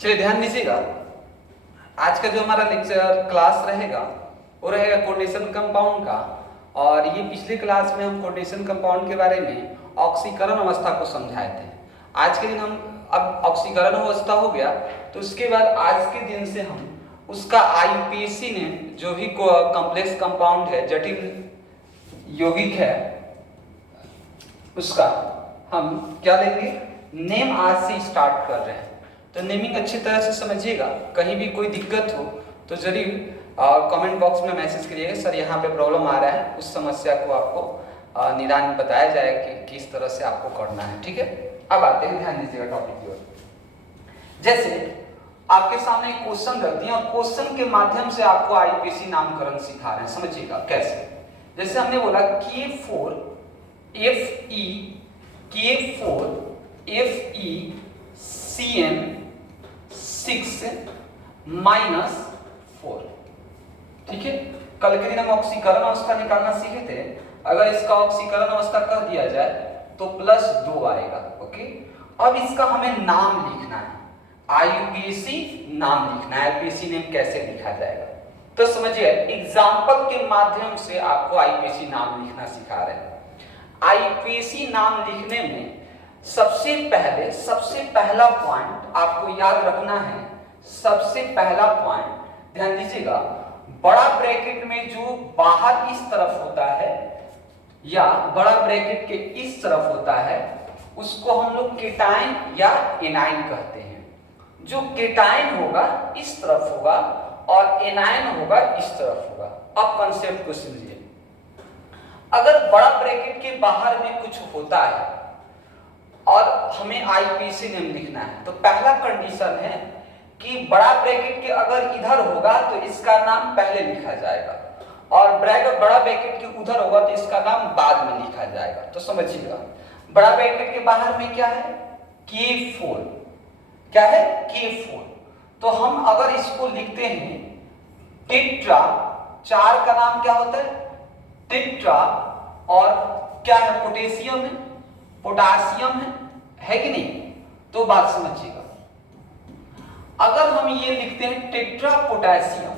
चलिए ध्यान दीजिएगा, आज का जो हमारा लेक्चर क्लास रहेगा वो रहेगा कोऑर्डिनेशन कंपाउंड का। और ये पिछले क्लास में हम कोऑर्डिनेशन कंपाउंड के बारे में ऑक्सीकरण अवस्था को समझाए थे। आज के दिन हम अब ऑक्सीकरण अवस्था हो गया, तो उसके बाद आज के दिन से हम उसका आईयूपीएसी ने जो भी कॉम्प्लेक्स कंपाउंड है, जटिल यौगिक है, उसका हम क्या लेंगे, नेम आज से स्टार्ट कर रहे हैं। तो नेमिंग अच्छी तरह से समझिएगा, कहीं भी कोई दिक्कत हो तो जरूर कमेंट बॉक्स में मैसेज करिएगा, सर यहाँ पे प्रॉब्लम आ रहा है, उस समस्या को आपको निदान बताया जाए कि किस तरह से आपको करना है। ठीक है, अब आते हैं, ध्यान दीजिएगा टॉपिक की ओर। जैसे आपके सामने एक क्वेश्चन रख दिया और क्वेश्चन के माध्यम से आपको आईपीसी नामकरण सिखा रहे हैं, समझिएगा कैसे। जैसे हमने बोला K4 FeCN6-4, ठीक है। कल के दिन हम ऑक्सीकरण अवस्था निकालना सीखे थे, अगर इसका ऑक्सीकरण अवस्था कर दिया जाए तो +2 आएगा। ओके, अब इसका हमें नाम लिखना है, आईयूपीएसी नाम लिखना है। आईयूपीएसी नेम कैसे लिखा जाएगा, तो समझिए एग्जाम्पल के माध्यम से आपको आईयूपीएसी नाम लिखना सिखा रहे हैं। आईयूपीएसी नाम लिखने में सबसे पहला पॉइंट आपको याद रखना है। सबसे पहला पॉइंट ध्यान दीजिएगा, बड़ा ब्रैकेट में जो बाहर इस तरफ होता है या बड़ा ब्रैकेट के इस तरफ होता है, उसको हम लोग केटाइन या एनाइन कहते हैं। जो केटाइन होगा इस तरफ होगा और एनाइन होगा इस तरफ होगा। अब कंसेप्ट को समझिए, अगर बड़ा ब्रैकेट के बाहर में कुछ होता है और हमें आईपीसी नेम लिखना है, तो पहला कंडीशन है कि बड़ा ब्रैकेट के अगर इधर होगा तो इसका नाम पहले लिखा जाएगा और बड़ा ब्रैकेट के उधर होगा तो इसका नाम बाद में लिखा जाएगा। तो समझिएगा, बड़ा ब्रैकेट के बाहर में क्या है, K4, क्या है, K4। तो हम अगर इसको लिखते हैं टेट्रा, 4 का नाम क्या होता है, टेट्रा, और क्या है, पोटेशियम है, पोटासियम है कि नहीं। तो बात समझिएगा, अगर हम ये लिखते हैं टेट्रा पोटेशियम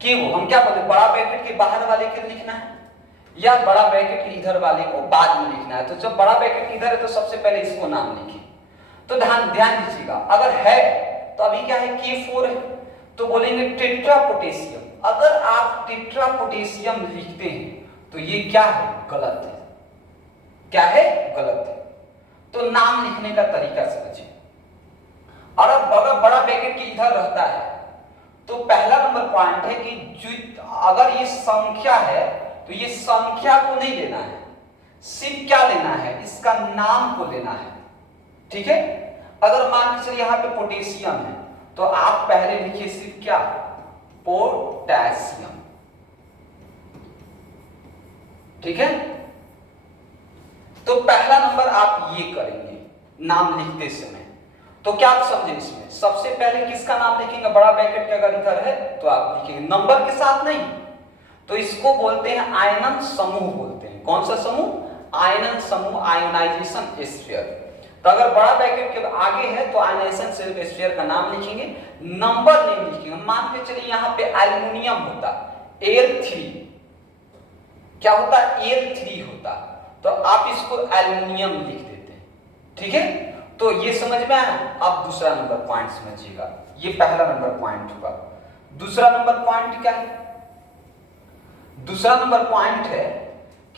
के, वो हम क्या बोलते हैं, बड़ा ब्रैकेट के बाहर वाले के लिखना है या बड़ा ब्रैकेट के इधर वाले को बाद में लिखना है। तो जब बड़ा ब्रैकेट इधर है तो सबसे पहले इसको नाम लिखिए। तो ध्यान दीजिएगा, अगर है तो अभी क्या है, K4 है, तो बोलेंगे टेट्रा पोटेशियम। अगर आप टेट्रा पोटेशियम लिखते हैं तो ये क्या है, गलत है। क्या है, गलत है। तो नाम लिखने का तरीका समझिए। और अब अगर बड़ा ब्रैकेट के इधर रहता है तो पहला नंबर पॉइंट है कि जो अगर ये संख्या है तो ये संख्या को नहीं लेना है, सिर्फ क्या लेना है, इसका नाम को लेना है। ठीक है, अगर मान के चलिए यहाँ पे पोटेशियम है तो आप पहले लिखिए सिर्फ क्या, पोटेशियम। ठीक है, तो पहला नंबर आप ये करेंगे नाम लिखते समय। तो क्या आप समझे, इसमें सबसे पहले किसका नाम लिखेंगे, बड़ा ब्रैकेट के अगर इधर है तो आप लिखेंगे नंबर के साथ नहीं, तो इसको बोलते हैं आयनन समूह बोलते हैं। कौन सा समूह, आयनन समूह, आयोनाइजेशन स्फीयर। तो अगर बड़ा ब्रैकेट के आगे है तो आयोनाइजेशन स्फीयर का नाम लिखेंगे, नंबर नहीं लिखेंगे। मान के चलिए यहाँ पे एल्युमिनियम होता, Al3, क्या होता, Al3 होता, तो आप इसको एल्युमिनियम लिख देते हैं। ठीक है, तो ये समझ में आया। अब दूसरा नंबर पॉइंट समझिएगा, ये पहला नंबर पॉइंट होगा। दूसरा नंबर पॉइंट क्या है, दूसरा नंबर पॉइंट है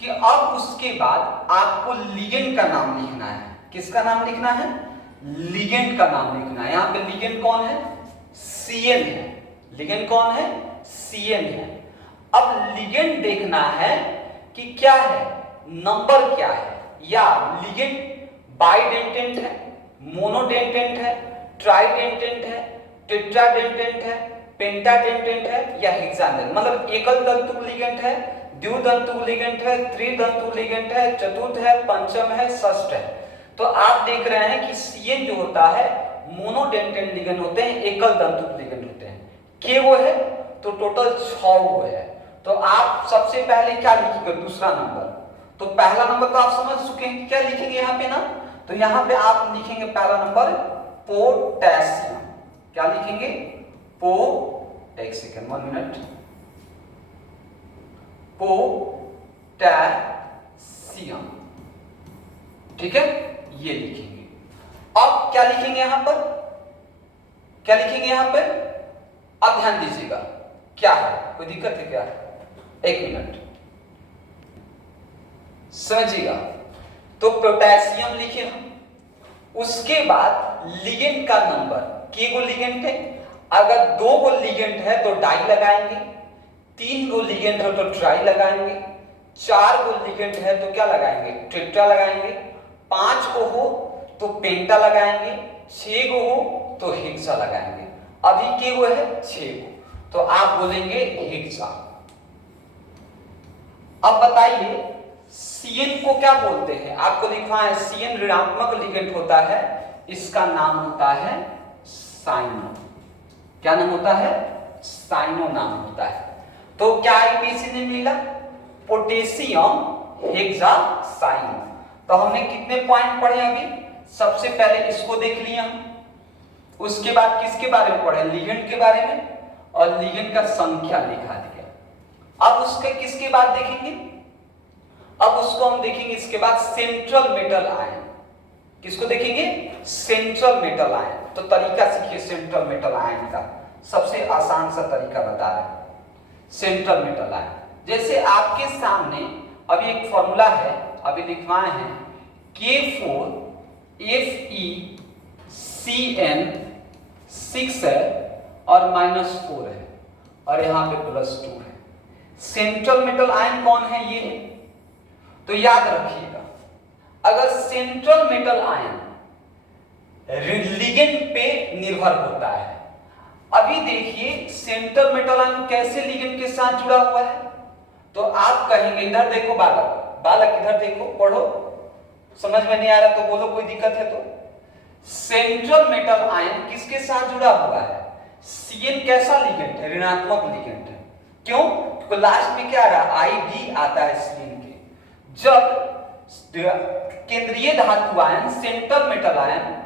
कि अब उसके बाद आपको लिगेंड का नाम लिखना है। किसका नाम लिखना है, लिगेंड का नाम लिखना है। यहां पे लिगेंड कौन है, Cn है। लिगेंड कौन है, Cn है। अब लिगेंड देखना है कि क्या है, नंबर क्या है, या लिगेंड बाइडेंटेंट है, मोनोडेंटेंट है, ट्राइडेंटेंट है, टेट्राडेंटेंट है, पेंटाडेंटेंट है या हेक्साडेंटेंट, मतलब एकल तंतु लिगेंड है, द्वितंतु लिगेंड है, त्रितंतु लिगेंड है, चतुर्थ है, पंचम है, षष्ठ है। तो आप देख रहे हैं कि Cn जो होता है मोनोडेंटेंट लिगेंड होते हैं, एकल तंतु लिगेंड होते हैं। K वो है तो टोटल 6 वो है। तो आप सबसे पहले क्या लिखेंगे, दूसरा नंबर। तो पहला नंबर तो आप समझ चुके हैं क्या लिखेंगे यहाँ पे ना, तो यहाँ पे आप लिखेंगे पहला नंबर पोटेशियम, क्या लिखेंगे? एक सेकेंड, 1 मिनट, पोटेशियम, ठीक है, ये लिखेंगे। अब क्या लिखेंगे यहां पर? क्या लिखेंगे यहां पर? अब ध्यान दीजिएगा, क्या है, कोई दिक्कत है क्या? 1 मिनट समझिएगा। तो पोटेशियम लिखे हम, उसके बाद लिगेंड का नंबर, के गो लिगेंड है, अगर 2 गो लिगेंड है तो डाई लगाएंगे, 3 गो लिगेंड है तो ट्राई लगाएंगे, 4 गो लिगेंड है तो क्या लगाएंगे? टेट्रा लगाएंगे, 5 गो हो तो पेंटा लगाएंगे, 6 गो हो तो हेक्सा लगाएंगे। अभी के गो है? 6 गो, तो आप बोलेंगे हेक्सा। अब बताइए CN को क्या बोलते हैं? आपको लिखा है CN ऋणात्मक लिगेंड होता है, इसका नाम होता है साइनो। क्या नाम होता है? साइनो नाम होता है। तो क्या आईपीसी ने मिला? Potassium hexacyano. तो हमने कितने पॉइंट पढ़े अभी? सबसे पहले इसको देख लिया हम, उसके बाद किसके बारे में पढ़े? लिगेंड के बारे में, और लिगेंड का संख्या लिखा दिया। अब उसके किसके बाद देखेंगे? अब उसको हम देखेंगे इसके बाद सेंट्रल मेटल आयन। किसको देखेंगे? Central metal ion. तो तरीका सीखिए सेंट्रल मेटल आयन का, सबसे आसान सा तरीका बता रहे हैं। सेंट्रल मेटल आयन, जैसे आपके सामने अभी एक फॉर्मूला है, अभी लिखवाए हैं, K4FeCN6 है और -4 है, और यहां पे +2 है। सेंट्रल मेटल आयन कौन है? ये है। तो याद रखिएगा, अगर सेंट्रल मेटल आयन लिगेंड पे निर्भर होता है, अभी देखिए सेंट्रल मेटल आयन कैसे लिगेंड के साथ जुड़ा हुआ है, तो आप कहेंगे, इधर देखो बालक, बालक इधर देखो, पढ़ो, समझ में नहीं आ रहा तो बोलो, कोई दिक्कत है तो। सेंट्रल मेटल आयन किसके साथ जुड़ा हुआ है? CN कैसा लिगेंड है? ऋणात्मक लिगेंड है। क्यों? तो लास्ट में क्या आ रहा है? ID आता है CN के। जब केंद्रीय धातु आयन सेंट्रल मेटल आयन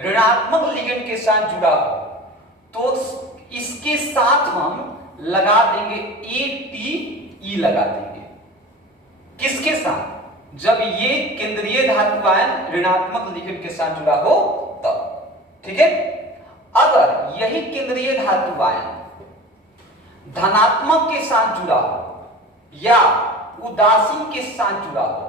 ऋणात्मक लिगेंड के साथ जुड़ा हो, तो इसके साथ हम लगा देंगे ATE लगा देंगे। किसके साथ? जब ये केंद्रीय धातु आयन ऋणात्मक लिगेंड के साथ जुड़ा हो तब, ठीक है। अगर यही केंद्रीय धातु आयन धनात्मक के साथ जुड़ा हो या उदासीन के साथ जुड़ा हो,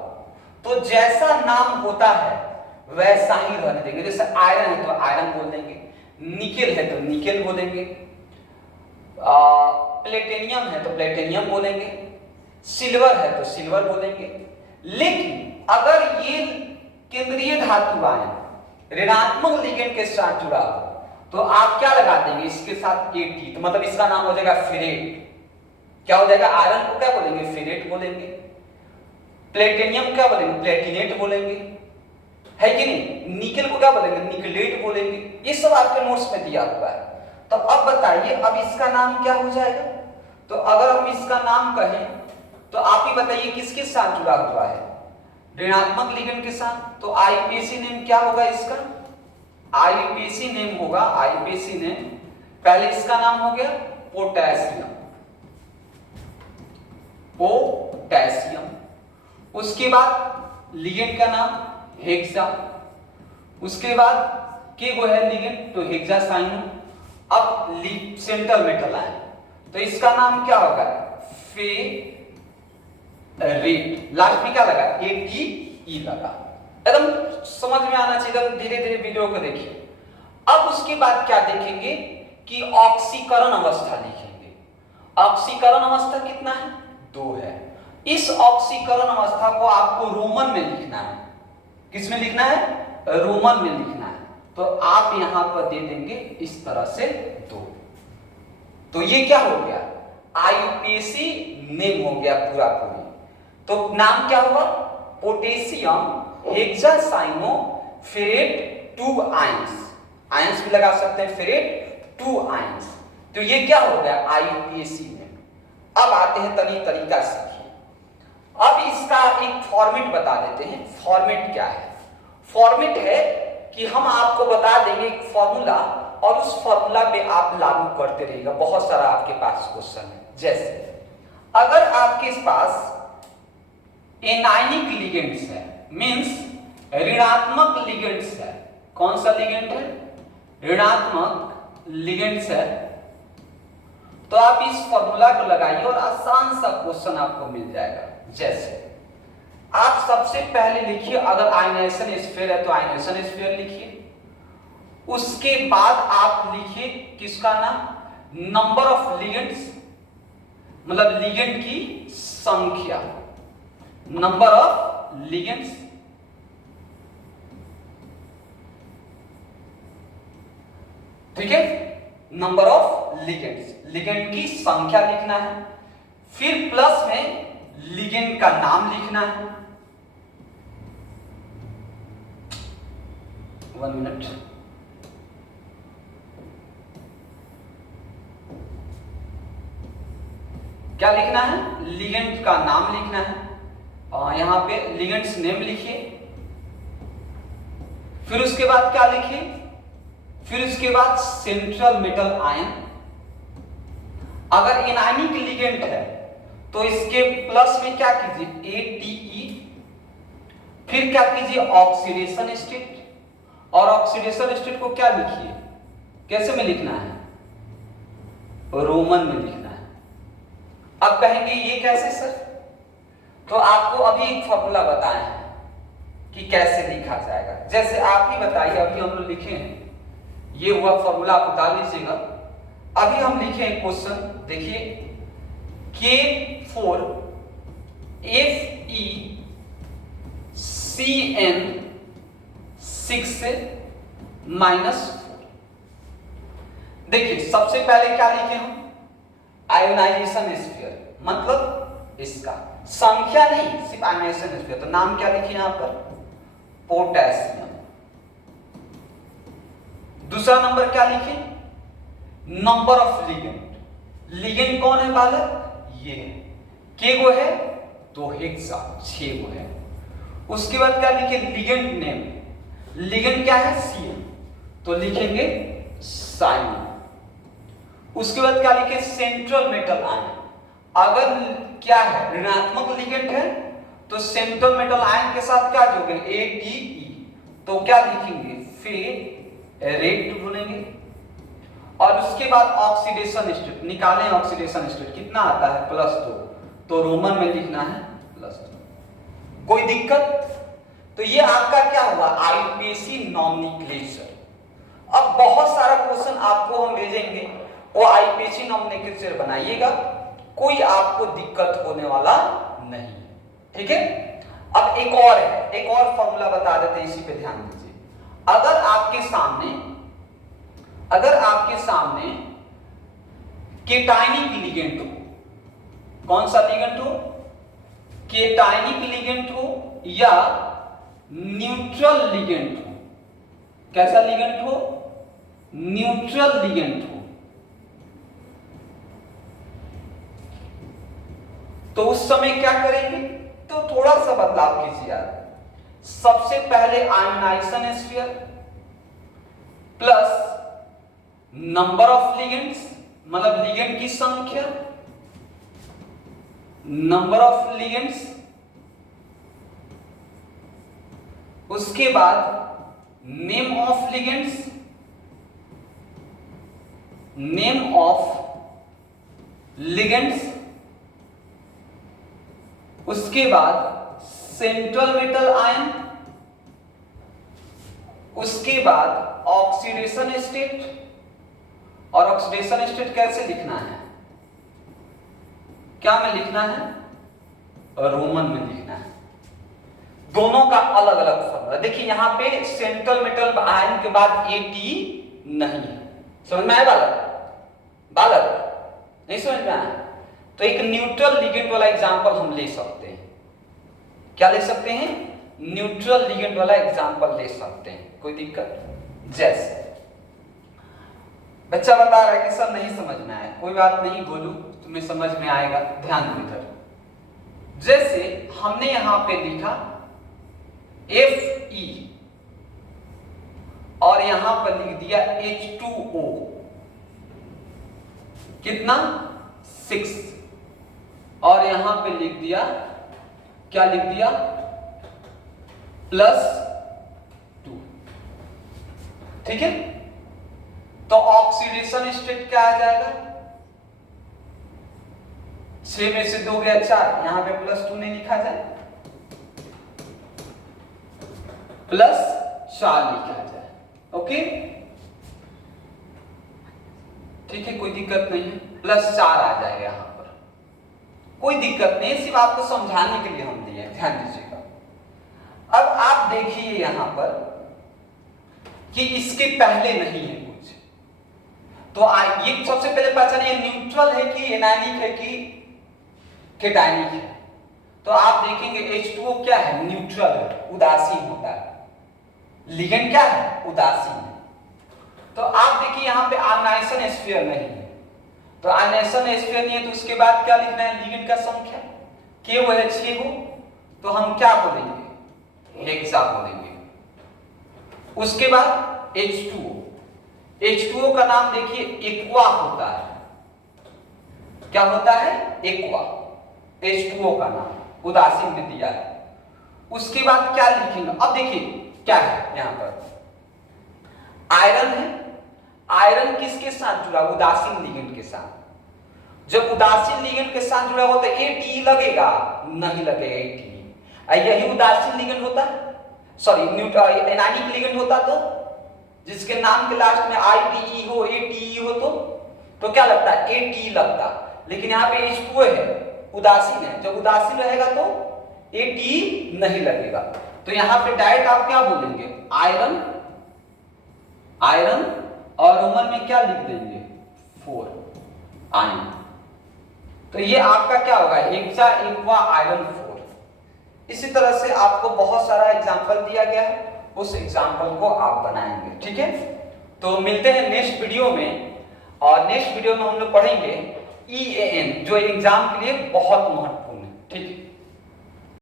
तो जैसा नाम होता है वैसा ही रहने देंगे। जैसे आयरन है तो आयरन बोल देंगे, निकेल है तो निकेल बोलेंगे, प्लेटिनियम है तो प्लेटिनियम बोलेंगे, सिल्वर है तो सिल्वर बोलेंगे। लेकिन अगर ये केंद्रीय धातु आयन ऋणात्मक लिगेंड के साथ जुड़ा हो, तो आप क्या लगा देंगे इसके साथ? AT, तो मतलब इसका नाम हो जाएगा फेरेट। क्या हो जाएगा? आयरन को क्या बोलेंगे? फेरेट बोलेंगे। प्लेटिनियम क्या बोलेंगे? प्लेटिनेट बोलेंगे, है कि नहीं? निकेल को क्या बोलेंगे? निकलेट बोलेंगे। ये सब आपके नोट्स में दिया हुआ है। तो अब बताइए, अब इसका नाम क्या हो जाएगा? तो अगर हम इसका नाम कहें तो आप ही बताइए किसके साथ जुड़ा हुआ है? ऋणात्मक लिगेंड के साथ। तो आईपीसी नेम क्या होगा इसका? आईपीसी नेम होगा, आईपीसी नेम पहले इसका नाम हो गया पोटेशियम, पोटेशियम। उसके बाद लिगेंड का नाम हेक्सा, उसके बाद के गो है लिगेंड तो हेक्सासाइनो। अब सेंट्रल मेटल आयन, तो इसका नाम क्या होगा? फेरेट। लास्ट में क्या लगा? ATE लगा। एकदम समझ में आना चाहिए, धीरे धीरे वीडियो को देखिए। अब उसके बाद क्या देखेंगे कि ऑक्सीकरण अवस्था लिखेंगे। ऑक्सीकरण अवस्था कितना है? 2 है। इस ऑक्सीकरण अवस्था को आपको रोमन में लिखना है। किस में लिखना है? रोमन में लिखना है। तो आप यहां पर दे देंगे इस तरह से 2। तो ये क्या हो गया? आईपीसी नेम हो गया पूरा पूरी। तो नाम क्या हुआ? Potassium hexacyano ferrate 2 ions. Ions भी लगा सकते हैं, फेरेट 2 आयंस। तो ये क्या हो गया? IPC name. अब आते हैं तरीका सीखिए। अब इसका एक फॉर्मेट बता देते हैं। फॉर्मेट क्या है? फॉर्मेट है कि हम आपको बता देंगे एक फॉर्मूला और उस फॉर्मूला पे आप लागू करते रहिएगा। बहुत सारा आपके पास क्वेश्चन है, जैसे अगर आपके पास एनायनिक लिगेंड्स है, मींस ऋणात्मक लिगेंड्स है। कौन सा लिगेंड है? ऋणात्मक लिगेंड्स है। तो आप इस फॉर्मूला को लगाइए और आसान सा क्वेश्चन आपको मिल जाएगा। जैसे आप सबसे पहले लिखिए, अगर आयनाइजेशन स्फीयर है तो आयनाइजेशन स्फीयर लिखिए। उसके बाद आप लिखिए किसका नाम? नंबर ऑफ लिगेंड्स, मतलब लिगेंड की संख्या, नंबर ऑफ लिगेंड्स। ठीक है, नंबर ऑफ लिगेंड्स, लिगेंड की संख्या लिखना है। फिर प्लस में लिगेंड का नाम लिखना है। 1 मिनट। क्या लिखना है? लिगेंड का नाम लिखना है। यहां पे लिगेंड्स नेम लिखिए। फिर उसके बाद क्या लिखिए? फिर उसके बाद सेंट्रल मेटल आयन। अगर एनायनिक लिगेंड है तो इसके प्लस में क्या कीजिए? ATE। फिर क्या कीजिए? Oxidation state. और ऑक्सीडेशन स्टेट को क्या लिखिए? कैसे में लिखना है? रोमन में लिखना है। अब कहेंगे ये कैसे सर? तो आपको अभी एक फॉर्मूला बताए हैं कि कैसे लिखा जाएगा। जैसे आप ही बताइए, अभी हम लोग लिखे हैं, ये हुआ फॉर्मूला, आप उतार लीजिएगा। अभी हम लिखे एक क्वेश्चन, देखिए K4 FeCN6 -4। देखिए सबसे पहले क्या लिखे हम? आयोनाइजेशन स्फीयर, मतलब इसका संख्या नहीं, सिर्फ आयोनाइजेशन स्फीयर। तो नाम क्या लिखे यहां पर? पोटेशियम। दूसरा नंबर क्या लिखे? Number of ligand. लिगेंड कौन है बालक? ये के गो है? तो हेक्सा, 6 गो है। उसके बाद क्या लिखे? Ligand name. लिगेंड क्या है? CN, तो लिखेंगे साइन। उसके बाद क्या लिखे? Central metal ion. अगर क्या है? ऋणात्मक लिगेंड है तो सेंट्रल मेटल आयन के साथ क्या जोड़ेंगे? ATE, तो क्या लिखेंगे? फेरेट बोलेंगे। और उसके बाद ऑक्सीडेशन स्टेट निकालें। ऑक्सीडेशन स्टेट कितना आता है? +2, तो रोमन में लिखना है +2। कोई दिक्कत? तो ये आपका क्या हुआ? IPAC nomenclature. अब बहुत सारा क्वेश्चन आपको हम भेजेंगे, वो IPAC नॉमेनक्लेचर बनाइएगा, कोई आपको दिक्कत होने वाला नहीं। ठीक है, अब एक और है, एक और फॉर्मूला बता देते हैं, इसी पे ध्यान दीजिए। अगर आपके सामने केटायनिक लिगेंड हो, कौन सा लिगेंड हो? केटायनिक लिगेंड हो या न्यूट्रल लिगेंड हो। कैसा लिगेंड हो? न्यूट्रल लिगेंड हो। तो उस समय क्या करेंगे? तो थोड़ा सा बदलाव कीजिए। सबसे पहले ionization sphere plus number of ligands, मतलब लिगेंड की संख्या, नंबर ऑफ लिगेंड्स। उसके बाद name of ligands, name of ligands. उसके बाद सेंट्रल मेटल आयन। उसके बाद ऑक्सीडेशन स्टेट। और ऑक्सीडेशन स्टेट कैसे लिखना है? क्या में लिखना है? रोमन में लिखना है। दोनों का अलग अलग फॉर्मूला देखिए। यहां पे सेंट्रल मेटल आयन के बाद AT नहीं है। समझ में आया बालक? नहीं समझ में आया? तो एक न्यूट्रल लिगेंड वाला एग्जांपल हम ले सकते हैं। क्या ले सकते हैं? न्यूट्रल लिगेंड वाला एग्जांपल ले सकते हैं। कोई दिक्कत? जैसे बच्चा बता रहा है कि सर नहीं समझ में आया। कोई बात नहीं गोलू, तुम्हें समझ में आएगा, ध्यान दो इधर। जैसे हमने यहां पे लिखा FE और यहां पर लिख दिया H2O, कितना 6, और यहां पे लिख दिया, क्या लिख दिया, +2। ठीक है, तो ऑक्सीडेशन स्टेट क्या आ जाएगा, 6 में से 2 गया 4, यहां पे +2 नहीं लिखा जाए, +4 लिखा जाए। ओके, ठीक है, कोई दिक्कत नहीं है, +4 आ जाएगा यहां पर, कोई दिक्कत नहीं, सिर्फ आपको समझाने के लिए हम दिए, ध्यान दीजिएगा। अब आप देखिए यहां पर कि इसके पहले नहीं है कुछ, तो ये सबसे पहले पहचानिए न्यूट्रल है कि एनायनिक है कि केटायनिक है। तो आप देखेंगे H2O क्या है, न्यूट्रल है, उदासीन होता है। लिगेंड क्या है, उदासीन है। तो आप देखिए यहां पे आयनाइजेशन स्फीयर नहीं है, तो आयनाइजेशन स्फीयर नहीं है, तो उसके बाद क्या लिखना है, लिगेंड का संख्या K वो है 6 हो, तो हम क्या बोलेंगे, हेक्सा बोलेंगे। उसके बाद H2O, H2O का नाम देखिए एक्वा होता है, क्या होता है, एक्वा, H2O का नाम उदासीन में दिया है। उसके बाद क्या लिखेंगे, अब देखिए क्या है यहां पर, आयरन है, आयरन किसके साथ जुड़ा, उदासीन लिगेंड के साथ। जब उदासीन लिगेंड के साथ जुड़ा हो तो ATE लगेगा, नहीं लगेगा ATE, यही उदासीन लिगेंड होता, सॉरी एनायनिक लिगेंड होता तो जिसके नाम के लास्ट में ITE हो, ATE हो, तो क्या लगता है, ATE लगता, लेकिन यहाँ पे H2O है, उदासीन है, जब उदासीन रहेगा तो ATE नहीं लगेगा। तो यहां पे डायरेक्ट आप क्या बोलेंगे, आयरन, आयरन, और रोमन में क्या लिख देंगे, 4 आयन। तो ये आपका क्या होगा, हेक्सा एक्वा आयरन 4। इसी तरह से आपको बहुत सारा एग्जांपल दिया गया है, उस एग्जांपल को आप बनाएंगे। ठीक है, तो मिलते हैं नेक्स्ट वीडियो में, और नेक्स्ट वीडियो में हम लोग पढ़ेंगे EAN, जो एग्जाम के लिए बहुत महत्वपूर्ण है। ठीक है।